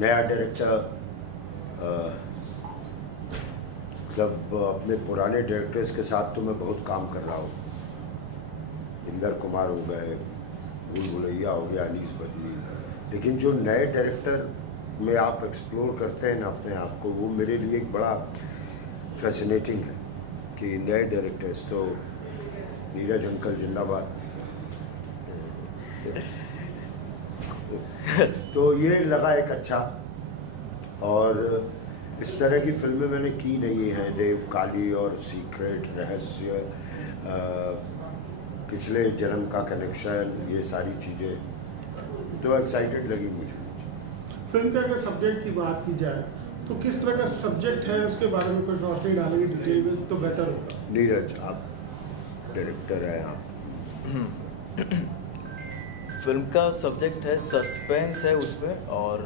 नया डायरेक्टर मतलब अपने पुराने डायरेक्टर्स के साथ तो मैं बहुत काम कर रहा हूँ। इंदर कुमार हो गए, भूल भुलैया हो गया, अनीस बदली, लेकिन जो नए डायरेक्टर में आप एक्सप्लोर करते हैं ना अपने आप को, वो मेरे लिए एक बड़ा फैसिनेटिंग है कि नए डायरेक्टर्स तो नीरज अंकल जिंदाबाद। तो ये लगा एक अच्छा, और इस तरह की फिल्में मैंने की नहीं हैं, देव काली और सीक्रेट, रहस्य, पिछले जन्म का कनेक्शन, ये सारी चीज़ें तो एक्साइटेड लगी मुझे। फिल्म के अगर सब्जेक्ट की बात की जाए तो किस तरह का सब्जेक्ट है, उसके बारे में कुछ रोशनी डालेंगे डिटेल में तो बेहतर होगा। नीरज, आप डायरेक्टर हैं, आप। फिल्म का सब्जेक्ट है सस्पेंस है उसमें, और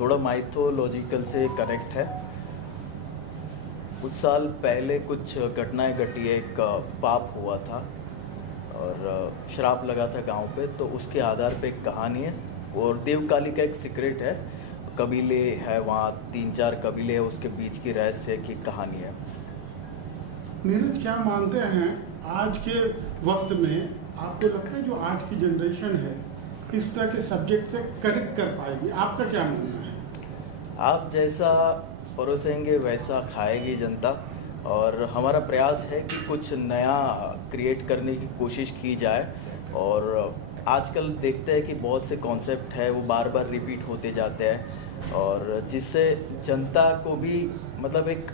थोड़ा माइथोलॉजिकल से कनेक्ट है। कुछ साल पहले कुछ घटनाएं घटी, एक पाप हुआ था और श्राप लगा था गांव पे, तो उसके आधार पे एक कहानी है। और देवकाली का एक सीक्रेट है, कबीले है वहाँ, 3-4 कबीले है, उसके बीच की रहस्य की कहानी है। नीरज, क्या मानते हैं आज के वक्त में, आपको लगता है जो आज की जनरेशन है इस तरह के सब्जेक्ट से कनेक्ट कर पाएगी? आपका क्या मानना है? आप जैसा परोसेंगे वैसा खाएगी जनता, और हमारा प्रयास है कि कुछ नया क्रिएट करने की कोशिश की जाए। और आजकल देखते हैं कि बहुत से कॉन्सेप्ट है वो बार बार रिपीट होते जाते हैं, और जिससे जनता को भी मतलब एक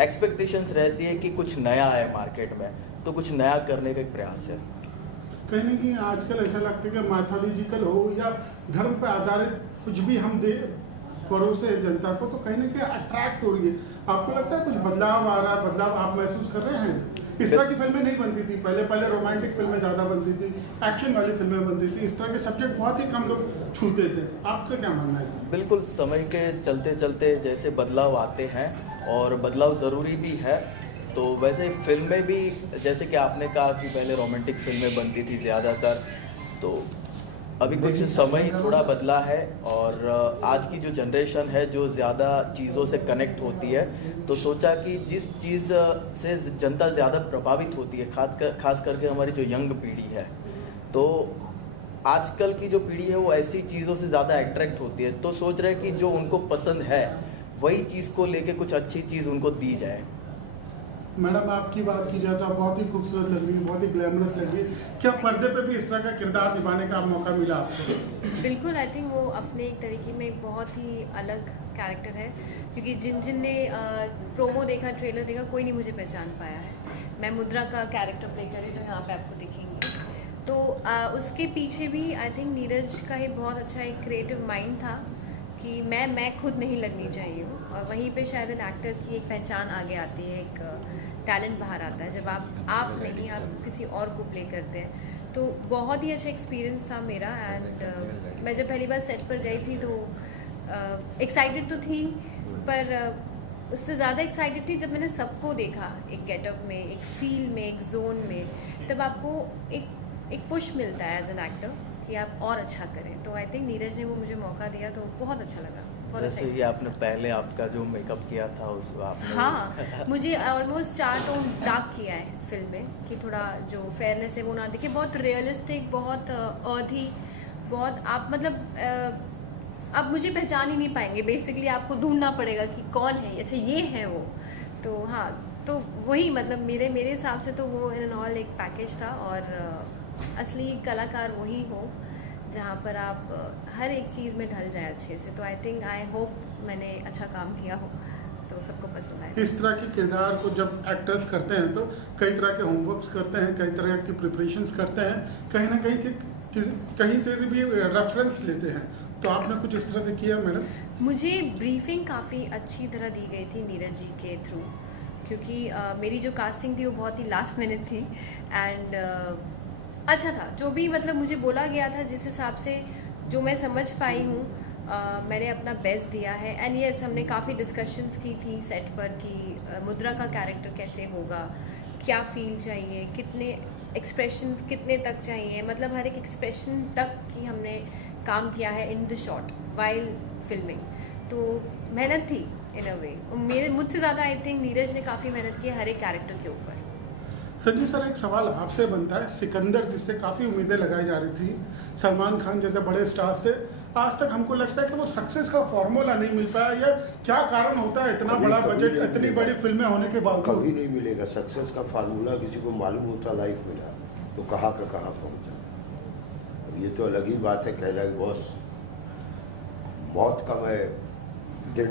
एक्सपेक्टेशंस रहती है कि कुछ नया है मार्केट में, तो कुछ नया करने का एक प्रयास है। कहीं ना कहीं आजकल ऐसा लगता है कि माइथोलॉजिकल हो या धर्म पर आधारित कुछ भी हम दे परोसे जनता को, तो कहीं ना कहीं अट्रैक्ट हो रही है। आपको लगता है कुछ बदलाव आ रहा है? बदलाव आप महसूस कर रहे हैं? इस तरह की फिल्में नहीं बनती थी पहले रोमांटिक फिल्में ज़्यादा बनती थी, एक्शन वाली फिल्में बनती थी, इस तरह के सब्जेक्ट बहुत ही कम लोग छूते थे। आपका क्या मानना है? बिल्कुल, समय के चलते चलते जैसे बदलाव आते हैं, और बदलाव ज़रूरी भी है। तो वैसे फिल्में भी, जैसे कि आपने कहा कि पहले रोमांटिक फिल्में बनती थी ज़्यादातर, तो अभी कुछ समय थोड़ा बदला है। और आज की जो जनरेशन है जो ज़्यादा चीज़ों से कनेक्ट होती है, तो सोचा कि जिस चीज़ से जनता ज़्यादा प्रभावित होती है, खास करके हमारी जो यंग पीढ़ी है, तो आजकल की जो पीढ़ी है वो ऐसी चीज़ों से ज़्यादा अट्रैक्ट होती है। तो सोच रहे हैं कि जो उनको पसंद है वही चीज़ को लेके कुछ अच्छी चीज़ उनको दी जाए। मैडम, आपकी बात की जाए तो आप बहुत ही खूबसूरत लग रही है, बहुत ही ग्लैमरस लग रही है। क्या पर्दे पे भी इस तरह का किरदार निभाने का मौका मिला आपको? बिल्कुल, आई थिंक वो अपने एक तरीके में एक बहुत ही अलग कैरेक्टर है, क्योंकि जिनने प्रोमो देखा, ट्रेलर देखा, कोई नहीं मुझे पहचान पाया है। मैं मुद्रा का कैरेक्टर प्ले कर रही हूँ जो यहाँ पे आपको दिखेंगे। तो उसके पीछे भी आई थिंक नीरज का ही बहुत अच्छा एक क्रिएटिव माइंड था कि मैं खुद नहीं लगनी चाहिए हूँ, और वहीं पे शायद एन एक्टर की एक पहचान आगे आती है, एक टैलेंट बाहर आता है जब आप नहीं, आप किसी और को प्ले करते हैं। तो बहुत ही अच्छा एक्सपीरियंस था मेरा। एंड मैं जब पहली बार सेट पर गई थी तो एक्साइटेड तो थी, पर उससे ज़्यादा एक्साइटेड थी जब मैंने सबको देखा एक गेटअप में, एक फील में, एक जोन में। तब आपको एक पुश मिलता है एज एन एक्टर कि आप और अच्छा करें। तो आई थिंक नीरज ने वो मुझे मौका दिया, तो बहुत अच्छा लगा। जैसे कि आपने पहले आपका जो मेकअप किया था उसको आपने हाँ, मुझे ऑलमोस्ट 4 टोन डार्क किया है फिल्म में, कि थोड़ा जो फेयरनेस है वो ना दिखे, बहुत रियलिस्टिक, बहुत अर्दी, बहुत आप मतलब आप मुझे पहचान ही नहीं पाएंगे। बेसिकली आपको ढूंढना पड़ेगा कि कौन है, अच्छा ये है वो। तो हाँ, तो वही मतलब मेरे हिसाब से तो वो इन एन ऑल एक पैकेज था। और असली कलाकार वही हो जहाँ पर आप हर एक चीज़ में ढल जाए अच्छे से। तो आई होप मैंने अच्छा काम किया हो तो सबको पसंद आए। इस तरह के किरदार को जब एक्टर्स करते हैं तो कई तरह के होमवर्क्स करते हैं, कई तरह की प्रिपरेशंस करते हैं, कहीं ना कहीं से भी रेफरेंस लेते हैं। तो आपने कुछ इस तरह से किया मैडम? मुझे ब्रीफिंग काफ़ी अच्छी तरह दी गई थी नीरज जी के थ्रू, क्योंकि मेरी जो कास्टिंग थी वो बहुत ही लास्ट मिनट थी। एंड अच्छा था जो भी मतलब मुझे बोला गया था, जिस हिसाब से जो मैं समझ पाई हूँ, मैंने अपना बेस्ट दिया है। एंड यस, हमने काफ़ी डिस्कशंस की थी सेट पर कि मुद्रा का कैरेक्टर कैसे होगा, क्या फील चाहिए, कितने एक्सप्रेशंस कितने तक चाहिए, मतलब हर एक एक्सप्रेशन तक की हमने काम किया है in the shot while filming, तो मेहनत थी इन अ वे। मेरे मुझसे ज़्यादा आई थिंक नीरज ने काफ़ी मेहनत की है हर एक कैरेक्टर के ऊपर। संजीव सर, एक सवाल आपसे बनता है, सिकंदर जिससे काफ़ी उम्मीदें लगाई जा रही थी सलमान खान जैसे बड़े स्टार से, आज तक हमको लगता है कि वो सक्सेस का फॉर्मूला नहीं मिल पाया, या क्या कारण होता है इतना बड़ा बजट, इतनी बड़ी फिल्में होने के बावजूद? कभी नहीं मिलेगा सक्सेस का फार्मूला। किसी को मालूम होता लाइफ में तो कहाँ का कहाँ पहुँचा। अब ये तो अलग ही बात है, कहना कि बॉस मौत का मैं दिन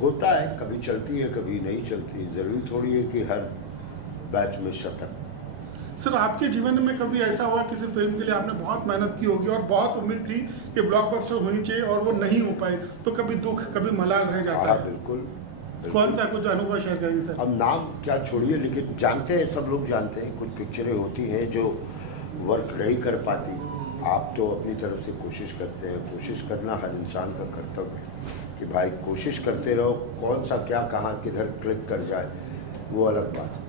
होता है, कभी चलती है कभी नहीं चलती। ज़रूरी थोड़ी है कि हर बैच में शतक। सर, आपके जीवन में कभी ऐसा हुआ किसी फिल्म के लिए आपने बहुत मेहनत की होगी और बहुत उम्मीद थी कि ब्लॉकबस्टर होनी चाहिए और वो नहीं हो पाई, तो कभी दुख कभी मलाल रह जाता है? बिल्कुल। कौन सा कुछ अनुभव शेयर करेंगे सर? अब नाम क्या छोड़िए, लेकिन जानते हैं, सब लोग जानते हैं कुछ पिक्चरें होती हैं जो वर्क नहीं कर पाती। आप तो अपनी तरफ से कोशिश करते हैं, कोशिश करना हर इंसान का कर्तव्य है कि भाई कोशिश करते रहो। कौन सा क्या कहाँ किधर क्लिक कर जाए वो अलग बात होता है।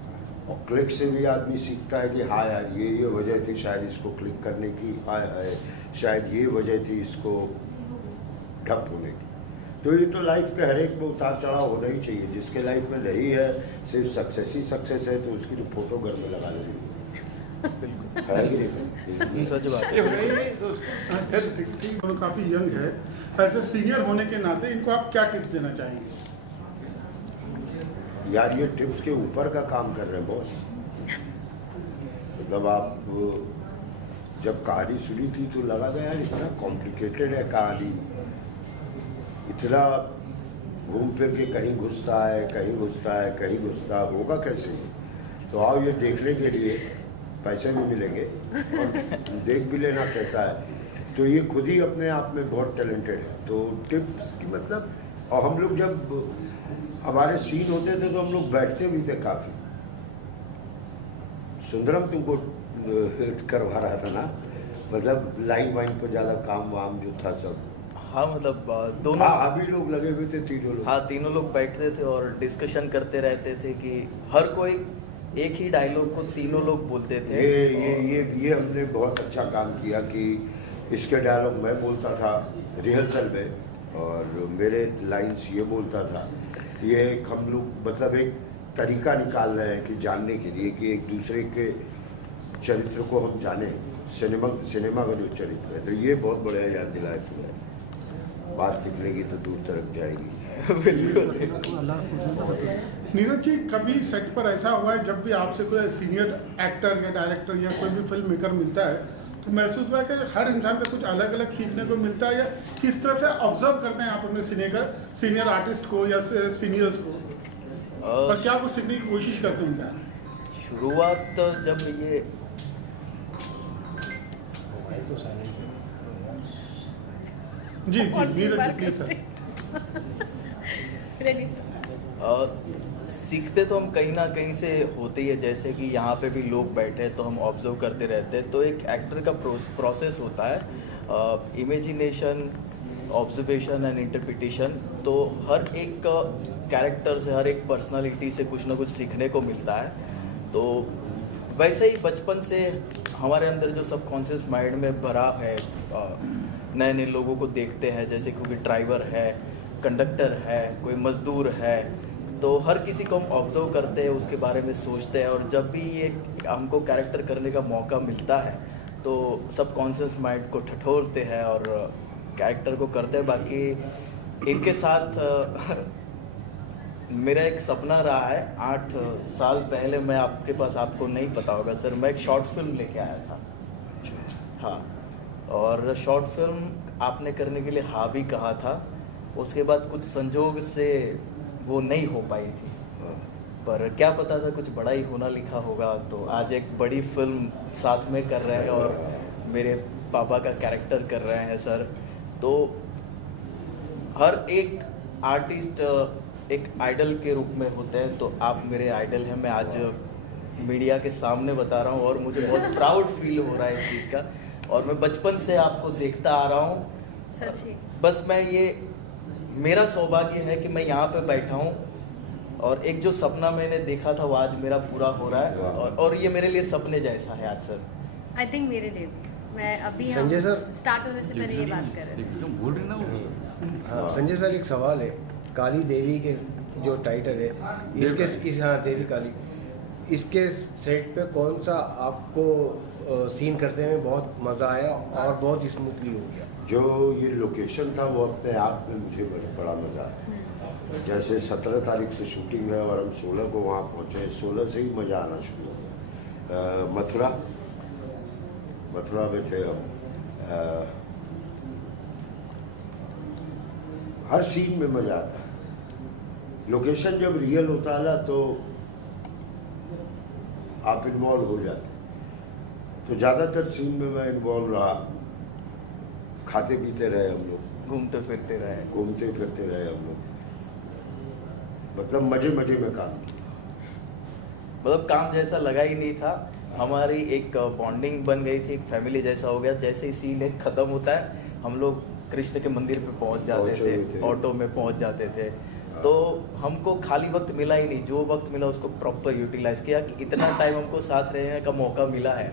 और क्लिक से भी आदमी सीखता है कि हाँ यार ये वजह थी शायद इसको क्लिक करने की, हाय हाय शायद ये वजह थी इसको ठप होने की। तो ये तो लाइफ के हर एक में उतार चढ़ाव होना ही चाहिए। जिसके लाइफ में नहीं है, सिर्फ सक्सेस ही सक्सेस है, तो उसकी तो फोटो घर में लगा लेनी है कि नहीं? सच बात है। दोनों काफ़ी यंग है, ऐसे सीनियर होने के नाते इनको आप क्या टिप्स देना चाहेंगे? यार ये टिप्स के ऊपर का काम कर रहे हैं बॉस। मतलब आप जब कहानी सुनी थी तो लगा था यार इतना कॉम्प्लिकेटेड है कहानी, इतना घूम फिर के कहीं घुसता है कहीं घुसता है कहीं घुसता होगा कैसे। तो आओ ये देखने के लिए पैसे भी मिलेंगे और देख भी लेना कैसा है। तो ये खुद ही अपने आप में बहुत टैलेंटेड है। तो टिप्स की मतलब, और हम लोग जब हमारे सीन होते थे तो हम लोग बैठते भी थे काफ़ी। सुंदरम तुमको हिट करवा रहा था ना, मतलब लाइन वाइन पर ज़्यादा काम वाम जो था सब। हाँ मतलब दोनों, हाँ अभी लोग लगे हुए थे तीनों लोग। हाँ तीनों लोग बैठते थे और डिस्कशन करते रहते थे कि हर कोई एक ही डायलॉग को तीनों लोग बोलते थे। ये हमने बहुत अच्छा काम किया कि इसके डायलॉग मैं बोलता था रिहर्सल में और मेरे लाइंस ये बोलता था। ये हम लोग मतलब एक तरीका निकाल रहे हैं कि जानने के लिए कि एक दूसरे के चरित्र को हम जाने, सिनेमा का जो चरित्र है। तो ये बहुत बढ़िया याद दिलाया तुमने। बात निकलेगी तो दूर तक जाएगी। नीरज जी, कभी सेट पर ऐसा हुआ है जब भी आपसे कोई सीनियर एक्टर या डायरेक्टर या कोई भी फिल्म मेकर मिलता है तो महसूस हुआ है कि हर इंसान से कुछ अलग अलग सीखने को मिलता है, या किस तरह से ऑब्जर्व करते हैं आप अपने सीनियर आर्टिस्ट को या सीनियर्स को, और क्या कुछ सीखने की कोशिश करते हैं उनका? शुरुआत जब ये जी Neeraj ji please sir. Ready sir. सीखते तो हम कहीं ना कहीं से होते ही है। जैसे कि यहाँ पे भी लोग बैठे हैं तो हम ऑब्जर्व करते रहते हैं। तो एक एक्टर का प्रोसेस होता है, इमेजिनेशन, ऑब्जर्वेशन एंड इंटरप्रिटेशन। तो हर एक कैरेक्टर से, हर एक पर्सनालिटी से कुछ ना कुछ सीखने को मिलता है। तो वैसे ही बचपन से हमारे अंदर जो सबकॉन्शियस माइंड में भरा है, नए नए लोगों को देखते हैं, जैसे कोई ड्राइवर है, कंडक्टर है, कोई मजदूर है, तो हर किसी को हम ऑब्जर्व करते हैं, उसके बारे में सोचते हैं। और जब भी ये हमको कैरेक्टर करने का मौका मिलता है तो सबकॉन्शियस माइंड को ठठोरते हैं और कैरेक्टर को करते हैं। बाकी इनके साथ मेरा एक सपना रहा है। 8 साल पहले, मैं आपके पास, आपको नहीं पता होगा सर, मैं एक शॉर्ट फिल्म लेके आया था। हाँ, और शॉर्ट फिल्म आपने करने के लिए हाँ भी कहा था। उसके बाद कुछ संजोग से वो नहीं हो पाई थी, पर क्या पता था कुछ बड़ा ही होना लिखा होगा। तो आज एक बड़ी फिल्म साथ में कर रहे हैं और मेरे पापा का कैरेक्टर कर रहे हैं सर। तो हर एक आर्टिस्ट एक आइडल के रूप में होते हैं, तो आप मेरे आइडल हैं। मैं आज मीडिया के सामने बता रहा हूँ और मुझे बहुत प्राउड फील हो रहा है इस चीज़ का। और मैं बचपन से आपको देखता आ रहा हूँ। सच ही। बस मैं ये, मेरा सौभाग्य है कि मैं यहाँ पे बैठा हूँ और एक जो सपना मैंने देखा था वो आज मेरा पूरा हो रहा है। और ये मेरे लिए सपने जैसा है आज सर। आई थिंक मेरे लिए भी। मैं अभी संजय सर, स्टार्ट होने से पहले ये बात कर रहे थे। बोल रहे ना वो। हाँ संजय सर, एक सवाल है। काली देवी के जो टाइटल है हाँ देवी काली, इसके सेट पे कौन सा आपको सीन करते हुए बहुत मज़ा आया और बहुत स्मूथली हो गया? जो ये लोकेशन था वो अपने आप में मुझे बड़ा मज़ा आया। जैसे 17 तारीख से शूटिंग है और हम 16 को वहाँ पहुँचे, 16 से ही मज़ा आना शुरू हुआ। मथुरा में थे हम। हर सीन में मज़ा आता है। लोकेशन जब रियल होता है ना तो आप इन्वॉल्व हो जाते। तो ज़्यादातर सीन में मैं इन्वॉल्व रहा। खाते पीते रहे हम लोग, घूमते फिरते रहे। हम लोग, मतलब मज़े में काम किया। मतलब काम जैसा लगा ही नहीं था। हमारी एक बॉन्डिंग बन गई थी, एक फैमिली जैसा हो गया। जैसे ही सीन एक ख़त्म होता है, हम लोग कृष्ण के मंदिर पे पहुंच जाते थे, ऑटो में पहुंच जाते थे। तो हमको खाली वक्त मिला ही नहीं, जो वक्त मिला उसको प्रॉपर यूटिलाइज किया कि इतना टाइम हमको साथ रहने का मौका मिला है।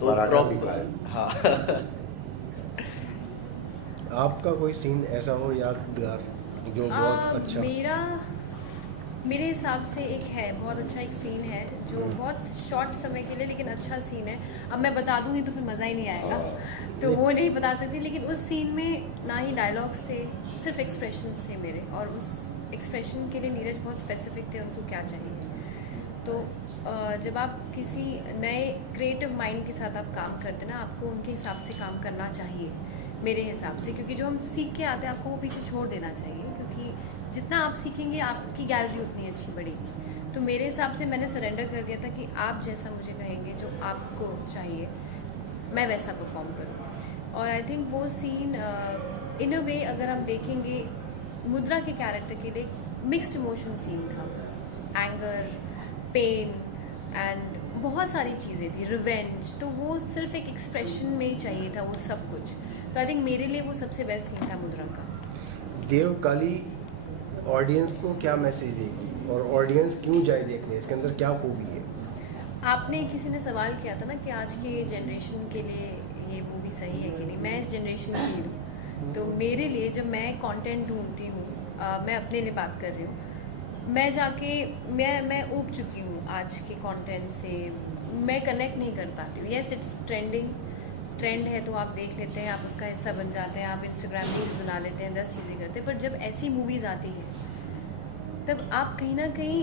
तो प्रॉपर हाँ आपका कोई सीन ऐसा हो यादगार जो बहुत अच्छा? मेरे हिसाब से एक है, बहुत अच्छा एक सीन है जो बहुत शॉर्ट समय के लिए लेकिन अच्छा सीन है। अब मैं बता दूंगी तो फिर मज़ा ही नहीं आएगा, तो वो नहीं बता सकती। लेकिन उस सीन में ना ही डायलॉग्स थे, सिर्फ एक्सप्रेशंस थे मेरे, और उस एक्सप्रेशन के लिए नीरज बहुत स्पेसिफिक थे, उनको क्या चाहिए। तो जब आप किसी नए क्रिएटिव माइंड के साथ आप काम करते ना, आपको उनके हिसाब से काम करना चाहिए मेरे हिसाब से, क्योंकि जो हम सीख के आते हैं आपको वो पीछे छोड़ देना चाहिए, क्योंकि जितना आप सीखेंगे आपकी गैलरी उतनी अच्छी बढ़ेगी। तो मेरे हिसाब से मैंने सरेंडर कर दिया था कि आप जैसा मुझे कहेंगे, जो आपको चाहिए मैं वैसा परफॉर्म करूँगी। और आई थिंक वो सीन इन अ वे अगर हम देखेंगे, मुद्रा के कैरेक्टर के लिए मिक्स्ड इमोशन सीन था। एंगर, पेन एंड बहुत सारी चीज़ें थी, रिवेंज। तो वो सिर्फ एक एक्सप्रेशन में ही चाहिए था वो सब कुछ। तो आई थिंक मेरे लिए वो सबसे बेस्ट सीन था मुद्रा का। देव काली ऑडियंस को क्या मैसेज देगी और ऑडियंस क्यों जाए देखने? इसके अंदर क्या खूबी है? आपने किसी ने सवाल किया था ना कि आज के जनरेशन के लिए ये मूवी सही है कि नहीं। मैं इस जनरेशन की हूँ, तो मेरे लिए जब मैं कंटेंट ढूंढती हूँ, मैं अपने लिए बात कर रही हूँ, मैं जाके मैं ऊब चुकी हूँ आज के कंटेंट से। मैं कनेक्ट नहीं कर पाती हूँ। येस, इट्स ट्रेंड है तो आप देख लेते हैं, आप उसका हिस्सा बन जाते हैं, आप इंस्टाग्राम रील्स बना लेते हैं, 10 चीज़ें करते हैं। पर जब ऐसी मूवीज़ आती हैं तब आप कहीं ना कहीं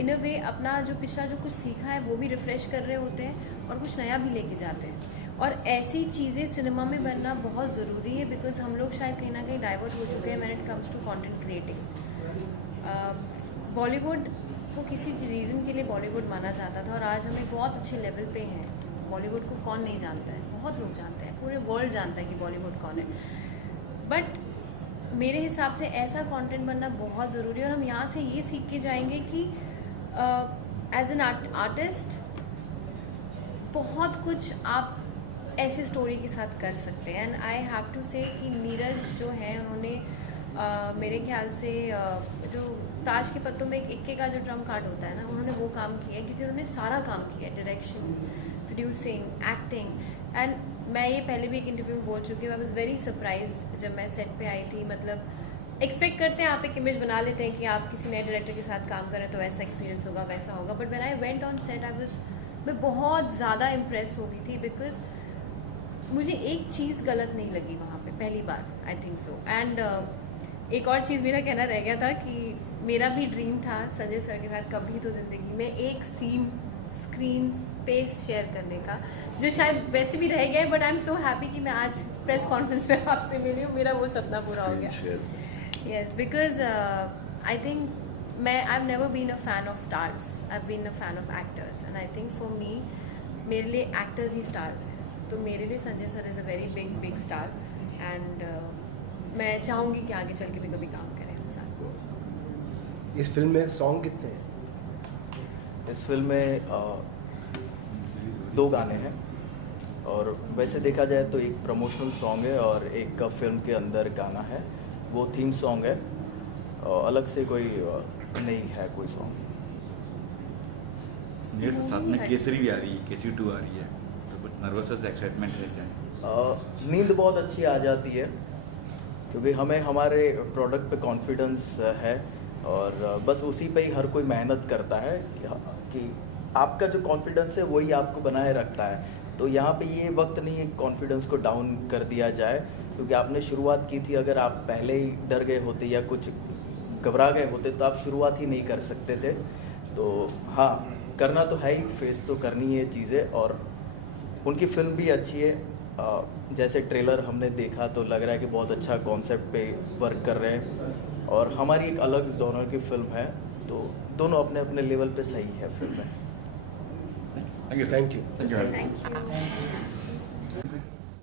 इन अ वे अपना जो पिछला जो कुछ सीखा है वो भी रिफ़्रेश कर रहे होते हैं और कुछ नया भी लेके जाते हैं। और ऐसी चीज़ें सिनेमा में बनना बहुत ज़रूरी है, बिकॉज हम लोग शायद कहीं ना कहीं डाइवर्ट हो चुके हैं when it comes to content creating. Bollywood को किसी रीज़न के लिए बॉलीवुड माना जाता था और आज हम एक बहुत अच्छे लेवल पे हैं। बॉलीवुड को कौन नहीं जानता है, बहुत लोग जानते हैं, पूरे वर्ल्ड जानता है कि बॉलीवुड कौन है। बट मेरे हिसाब से ऐसा कंटेंट बनना बहुत ज़रूरी है और हम यहाँ से ये सीख के जाएंगे कि एज एन आर्टिस्ट बहुत कुछ आप ऐसे स्टोरी के साथ कर सकते हैं। एंड आई हैव टू से कि नीरज जो है उन्होंने मेरे ख्याल से जो ताश के पत्तों में एक इक्के का जो ड्रम कार्ड होता है ना, उन्होंने वो काम किया है, क्योंकि उन्होंने सारा काम किया है, डायरेक्शन, प्रोड्यूसिंग, एक्टिंग। एंड मैं ये पहले भी एक इंटरव्यू में बोल चुकी हूँ, आई वॉज वेरी सरप्राइज्ड जब मैं सेट पे आई थी। मतलब एक्सपेक्ट करते हैं, आप एक इमेज बना लेते हैं कि आप किसी नए डायरेक्टर के साथ काम करें तो ऐसा एक्सपीरियंस होगा, वैसा होगा। But when I went on set मैं बहुत ज़्यादा इम्प्रेस हो गई थी, बिकॉज मुझे एक चीज़ गलत नहीं लगी वहाँ पे पहली बार, आई थिंक सो। एंड एक और चीज़ मेरा कहना रह गया था कि मेरा भी ड्रीम था संजय सर के साथ कभी तो ज़िंदगी में एक सीन स्क्रीन स्पेस शेयर करने का, जो शायद वैसे भी रह गया। But I am so happy कि मैं आज प्रेस कॉन्फ्रेंस में आपसे मिली हूँ, मेरा वो सपना पूरा हो गया। Yes, because I think I have never been a fan of stars, I have been a fan of actors. And I think for me, मेरे लिए एक्टर्स ही स्टार्स हैं। तो मेरे लिए Sanjay sir is a very big star. And मैं चाहूँगी कि आगे चल के भी कभी काम करें हम साथ। इस फिल्म में सॉन्ग कितने हैं? इस फिल्म में 2 गाने हैं, और वैसे देखा जाए तो एक प्रमोशनल सॉन्ग है और एक फिल्म के अंदर गाना है, वो थीम सॉन्ग है। अलग से कोई नहीं है कोई सॉन्ग। मेरे साथ में केसरी भी आ रही है, केसरी 2 आ रही है, तो बट नर्वसनेस एक्साइटमेंट है क्या? नींद बहुत अच्छी आ जाती है क्योंकि हमें हमारे प्रोडक्ट पे कॉन्फिडेंस है और बस उसी पे ही हर कोई मेहनत करता है कि आपका जो कॉन्फिडेंस है वही आपको बनाए रखता है। तो यहाँ पे ये वक्त नहीं है कॉन्फिडेंस को डाउन कर दिया जाए, क्योंकि आपने शुरुआत की थी, अगर आप पहले ही डर गए होते या कुछ घबरा गए होते तो आप शुरुआत ही नहीं कर सकते थे। तो हाँ, करना तो है ही, फेस तो करनी है चीज़ें। और उनकी फिल्म भी अच्छी है, जैसे ट्रेलर हमने देखा तो लग रहा है कि बहुत अच्छा कॉन्सेप्ट पे वर्क कर रहे हैं और हमारी एक अलग जॉनर की फिल्म है, तो दोनों अपने अपने लेवल पे सही है फिल्में। Thank you. Thank you. Thank you.